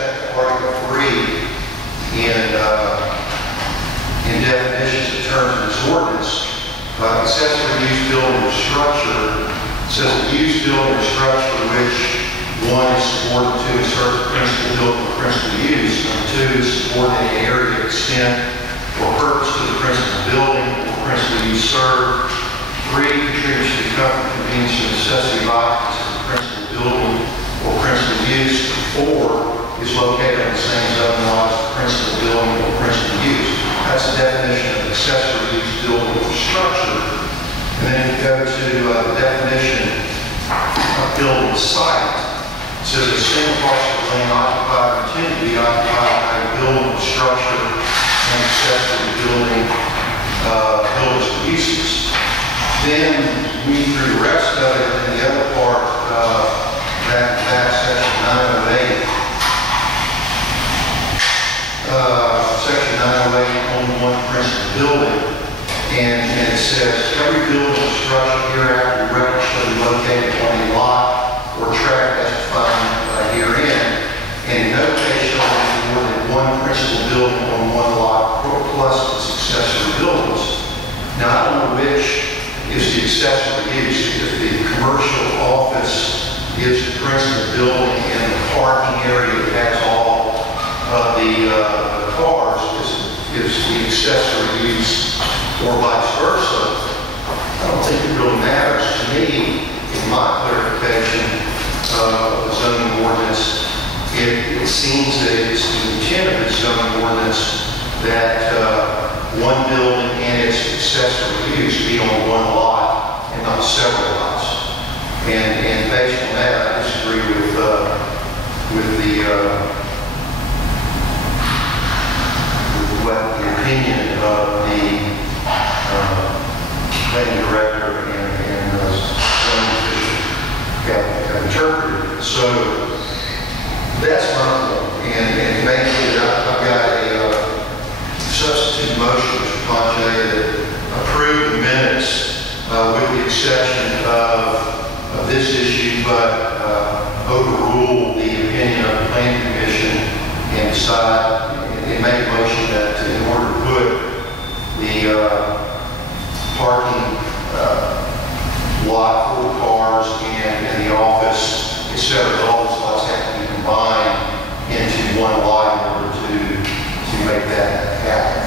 respect to Article 3 in definitions of terms of this ordinance, accessory use building or structure says a used building or structure which one is subordinate to a certain principal building or principal use, number two is subordinate area, extent, or purpose to the principal building or principal use served. Three, contributes to the comfort, convenience, and necessity of occupancy of the principal building or principal use. Four, is located on the same zoning lot as the principal building or principal use. That's the definition of accessory use building or structure. And then you go to the definition of building site. It says a single parcel of land occupied or intended to be occupied by a building or structure and accessory building buildings or uses. Then read through the rest of it and the other part, that section 908. Section 908, only one principal building, and it says every building or structure hereafter erected shall be located on a lot or tract as defined herein, and in no case shall there be more than one principal building on one lot plus its accessory buildings. Now I don't know which is the accessory use. If the commercial office is the principal building and the parking area that has all the cars is the accessory use, or vice versa, I don't think it really matters to me. In my clarification of the zoning ordinance, it seems that it's the intent of the zoning ordinance that one building and its accessory use be on one lot and not several lots. And based on that, I disagree with the opinion of the planning director and zoning official have interpreted. So that's my point. And maybe I've got a substitute motion, Mr. Ponche, that approve the minutes with the exception of this issue, but overrule the opinion of the planning commission and decide and make a motion that in order to put the parking lot for cars and the office, etc., all those lots have to be combined into one lot in order to make that happen.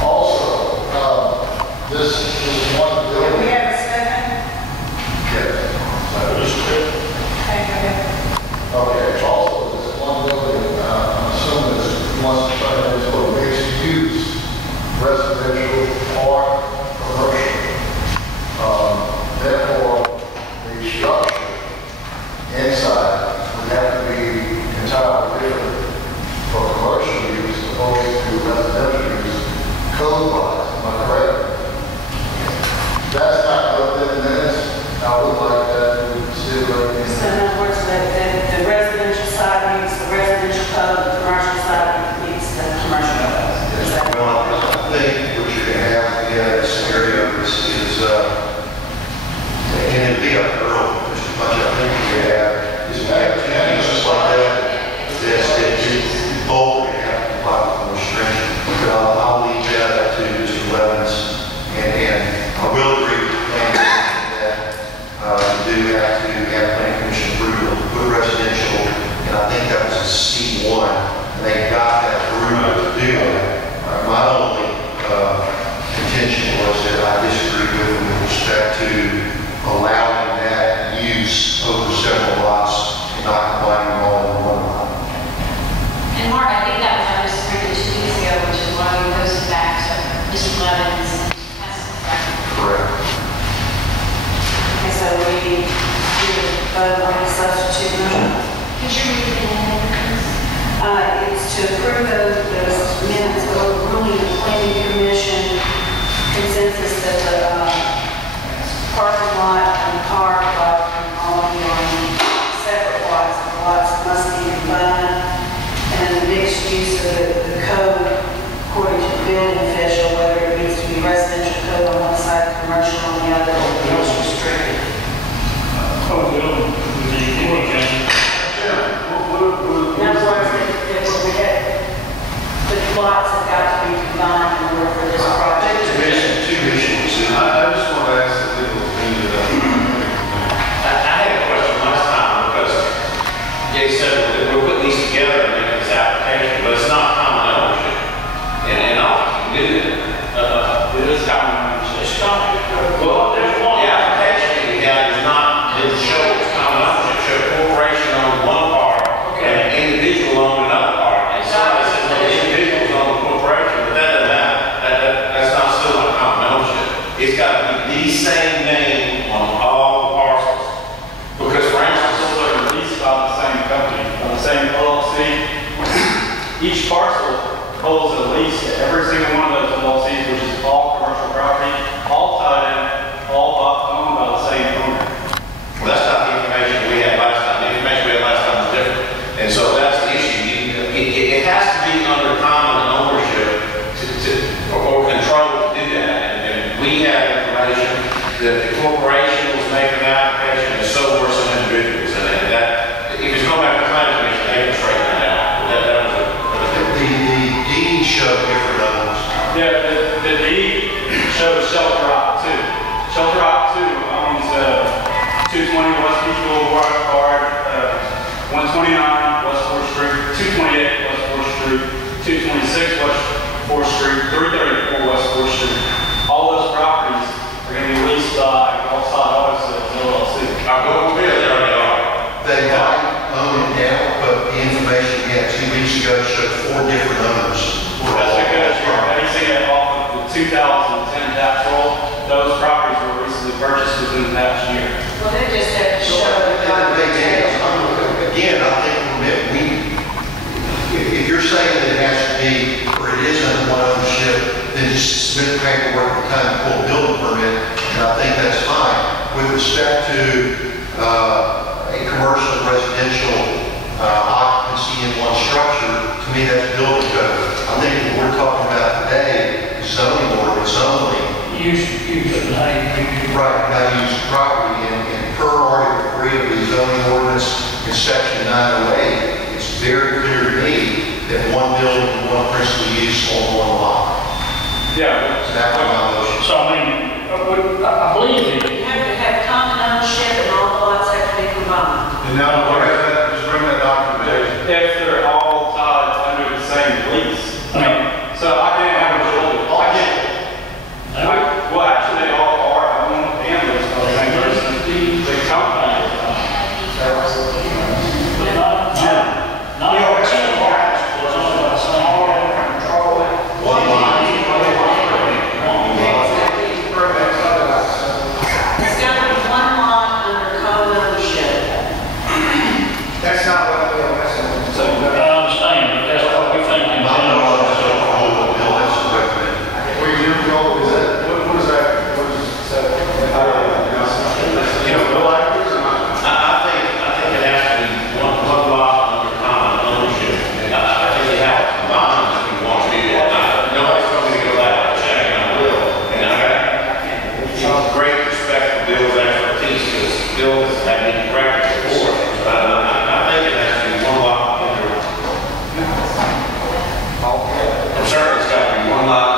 Also, this is one building. Do we have a second? Yes. Okay, also this one building, I'm assuming this wants to turn into a mixed use, residential or commercial. Therefore, the structure inside would have to be entirely different for commercial use opposed to residential use code-wise. Am I correct? That's not what that means. I would like that to consider. So in other words, the residential side meets the residential code, the commercial side meets the commercial code. Is that Well, I think what you're going to have in that scenario is and it'd be up early, Mr. Punch, I think what you have is we have two uses like that both have to comply with the restriction. But I'll leave that up to Mr. Levins, and I will agree with the planning commission that you do have to have planning commission approval to put residential, and I think that was a C1, and they got that approval to do that. My only contention was that I disagree with respect to allowing that use over several lots and not combining them all in one lot. And Mark, I think that was our disagreement 2 weeks ago, which is why we posted back to Mr. Levins. Correct. okay? So we vote on the substitute motion. Could you read it again, please? It's to approve those minutes overruling the planning commission consensus that the parking lot and car lot can all be on separate lots. The lots must be combined, and the mixed use of the code, according to the building official, whether it needs to be residential code on one side, commercial on the other, or else restricted. Oh, well, would you No, said, we'll put these together and make this application, but it's not common ownership. And I don't think you can do that. It is common ownership. It's not, Well, there's one. the application that we have is not, didn't show it's common ownership, it showed a corporation owned one part, and an individual owned another part. And somebody says, well, the individual's own the corporation, but that doesn't matter. That's not still not common ownership. It's got to be the same name on all the parcels. Because for instance, Parcels are leased by the same company, by the same LLC. Each parcel holds a lease to every single one of those LLCs, which is all commercial property, all tied in, all owned by the same owner. well, that's not the information we had last time. The information we had last time was different. And so that's the issue. It has to be under common ownership or control to do that. And we have information that the corporation was making an application and so were some individuals. And that, if it's going back to the planning commission, they can straighten that out. That was The deed showed different owners. Yeah, the deed shows Shelter Rock 2. Shelter Rock 2 owns 220 West Beach Boulevard, 129 West 4th Street, 228 West 4th Street, 226 West 4th Street, 334 West 4th Street. All those properties are going to be leased by Gulfside Auto Sales LLC. I'll go over there, there they are. They might own it now, but the information we had 2 weeks ago showed 4 different owners. That's because you're basing it off of the 2010 tax roll. Those properties were recently purchased within the past year. Well, they just have to show the Again, I think if you're saying that it has to be, or it is under one ownership, then just submit the paperwork at the time to pull a building permit, and I think that's fine. With respect to a commercial residential occupancy in one structure, to me that's building code. I think what we're talking about today is zoning ordinance only. Use of name. Right, now use of property, and per Article 3 of the zoning ordinance in Section 908, it's very clear to me that one building and one principal use on one lot. Yeah. So that's my motion. So, I mean, I believe it. You have to have common ownership and all the lots have to be combined. And now, just bring that documentation. If they're all tied under the same lease. I mean, so I can't have a building. Well, actually, they all are owned and leased by the same person. The company. But not all 10 parts, but owned by the same control. One lot. It's got to be one lot under common ownership. That's not what we are So, I understand, but that's what we think in My general. motion is to hold the bill as recommended. What is that? What is that? What is that? You know, I think it has to be one lot under common ownership. I think you have to combine them if you want to do that. Nobody's told me to go that check, and I will. And I got great respect for Bill's expertise, because Bill has had me corrected before. But I think it has to be one lot under. I'm certain it's got to be one lot.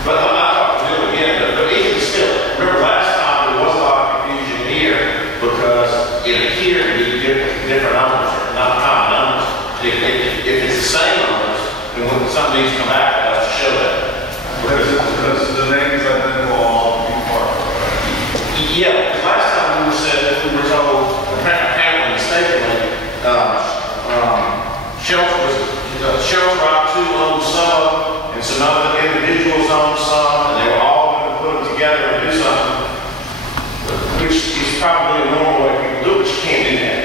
But I'm not talking to Bill again, but even still, remember last time there was a lot of confusion here because it appeared to be different owners, not common owners. If it's the same owners, then when something needs to come back, it has to show that. Because the name is identical on all three parts. Yeah, because last time we were told, apparently mistakenly, Shelter Rock 2 owned some, and some other individuals owned some, and they were all going to put them together and do something, which is probably a normal way people do it, but you can't do that.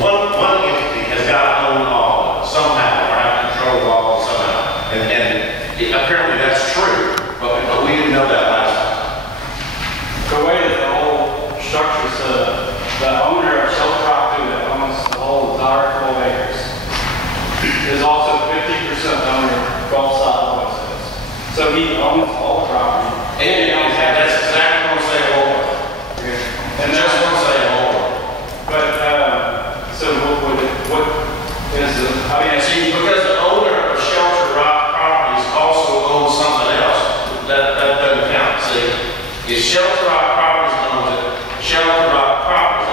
One entity has got to own all of it somehow, or have control of all of it somehow. And apparently that's true, but we didn't know that last time. The way that the whole structure is set up, the owner of Shelter Rock 2 that owns the whole entire 12 acres is also 50% owner of Gulfside Auto Sales. So he owns all the property. And that's exactly what I'm saying, Lord. And that's what I'm saying, Lord. But, so what is the, I mean, See, because the owner of Shelter Rock Properties also owns something else, that doesn't count. See, if Shelter Rock Properties owns it, Shelter Rock Properties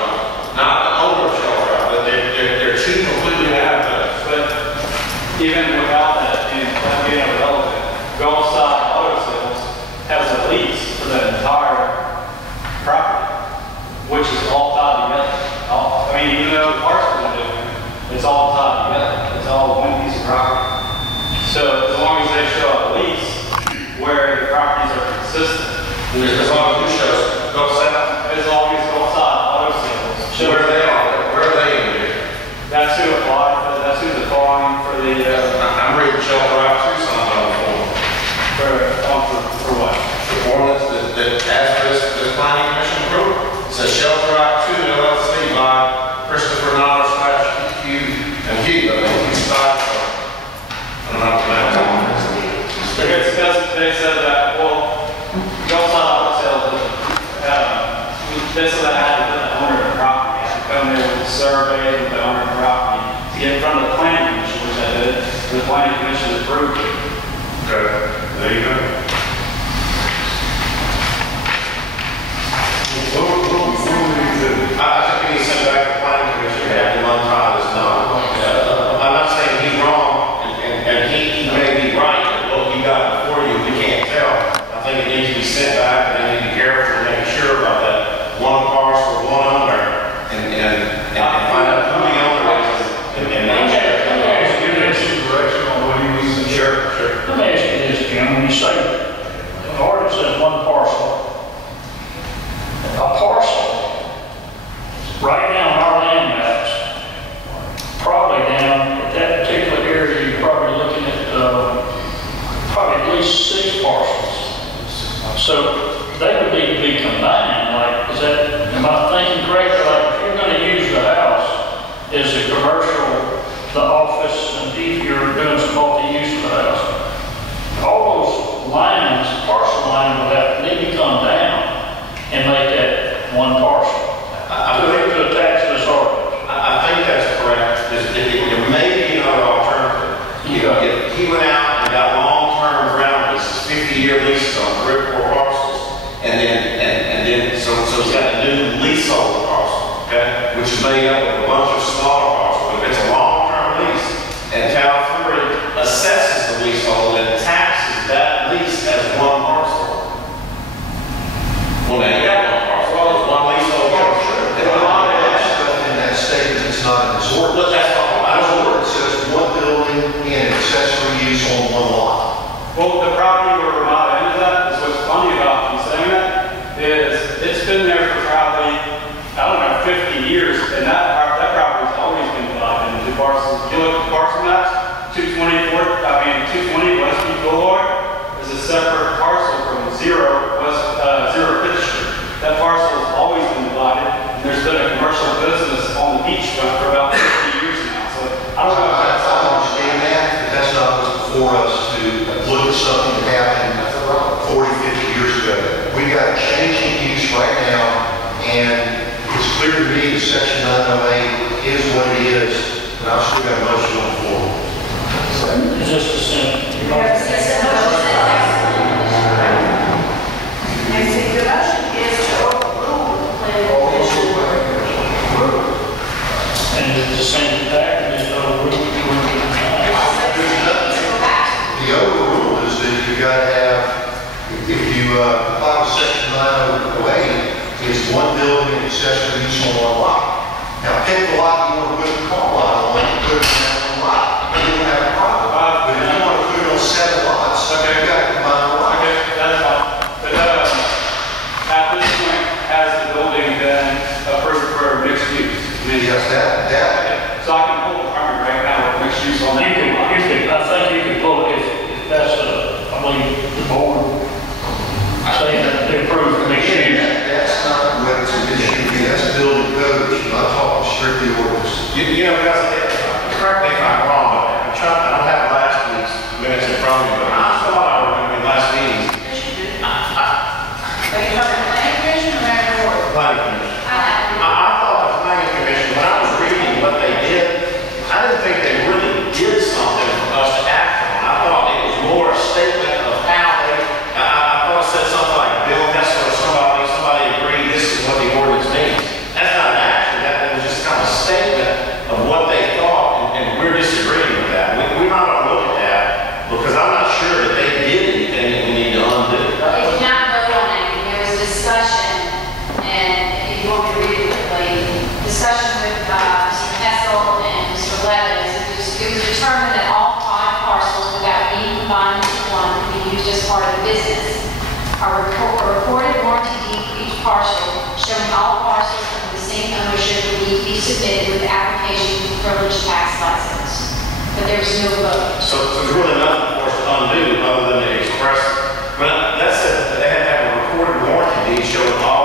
all one piece of property. So as long as they show a lease where the properties are consistent, As long as you show us, go south. as long as both sides auto sales. So where are they in here? That's who applied, that's who's applying for the, I'm reading Shelter Rock Tucson on the form. for what? The ordinance that has this planning commission approval. It says Shelter Rock 2 LLC by Christopher Noller / Q and Q. I think he's signed for. I don't know if that's. They said that, well, both sides auto sales, they said that had to put the owner of the property, had to come there with a survey with the owner of the property to get in front of the planning commission, which I did. The planning commission approved it. Okay, there you go. I think we need to send back to the planning commission and have them untie this knot. I'm not saying he's wrong, and he may be right, but what you got before you, we can't tell. I think it needs to be sent back, and they need to be careful and make sure about that one parcel, one owner, and find out who the owner is, and make sure. Direction on what he needs to do. Sure. Let me ask you this, Jim, when you say, the ordinance says one parcel, a parcel, right now on our land maps, probably down at that particular area, you're probably looking at, probably at least 6 parcels. So they would need to be combined, like, is that, am I thinking correctly? Like, if you're gonna use the house as a commercial, the office, and if you're doing some multi-use of the house, all those lines, parcel lines would have, need to come down and make that one parcel. To attach to this ordinance. I think that's correct. There may be another alternative. If he went out and got long-term ground leases, 50-year leases on 3 or 4 parcels, and then so he's got a new leasehold parcel, okay, which is made up of a bunch of smaller parcels. But if it's a long-term lease, and Cal 3 assesses the leasehold and taxes that lease as one parcel. Well, now you got one parcel. It's one leasehold parcel. There's a lot of that stuff in that statement that's not in this ordinance. Look, that's all. This ordinance says one building and accessory use on one lot. Well, the property where Ramada ended up is what's funny about me saying that is it's been there for probably, I don't know, 50 years, and that property's always been divided into parcels. If you look at the parcel maps, 220 Westby Boulevard is a separate parcel from Zero Fifth Street. That parcel has always been divided, and there's been a commercial business on the beachfront for about 50 years now. So I don't know if I that's understand that, but that's not what's before us to look at something that happened 40, 50 years ago. We've got a changing use right now, and it's clear to me that section 908 is what it is, and I've still got a motion on the floor. Is this the same? And see, the motion is to overrule the planning commission. And it's the same package, there's no room to The overrule is that you got to have, if you apply with section 908, it's one building and accessory use on one lot. Now, pick the lot you want to put the car lot on, put it on one lot. You don't have a problem. But if you want to put it on 7 lots, you got to combine the lot. okay, that's fine. But at this point, has the building been approved for mixed use? Yes, that. So I can pull the permit right now with mixed use on that. I think you could pull it if that's, I believe, the board saying that they approve the mixed use. That's not what it's, it should be. That's building code. You're not talking strictly ordinance. You know, guys, correct me if I'm wrong, but I don't have last week's minutes in front of me, but I thought I remember in last meeting, Yes, you do. Are you talking planning commission or mayor board? planning commission. I thought the planning commission, when I was reading what they did, I didn't think they really did something for us to act on. I thought it was more a statement of how they, I thought it said something like Bill Hessler or somebody agreed this is what the ordinance means. That's not an action, that was just kind of a statement of what they thought, and we're disagreeing submitted with the application for privilege tax license. But there was no vote. So there's really nothing for us to undo other than to express, but that said, they had to have a recorded warranty deed showing all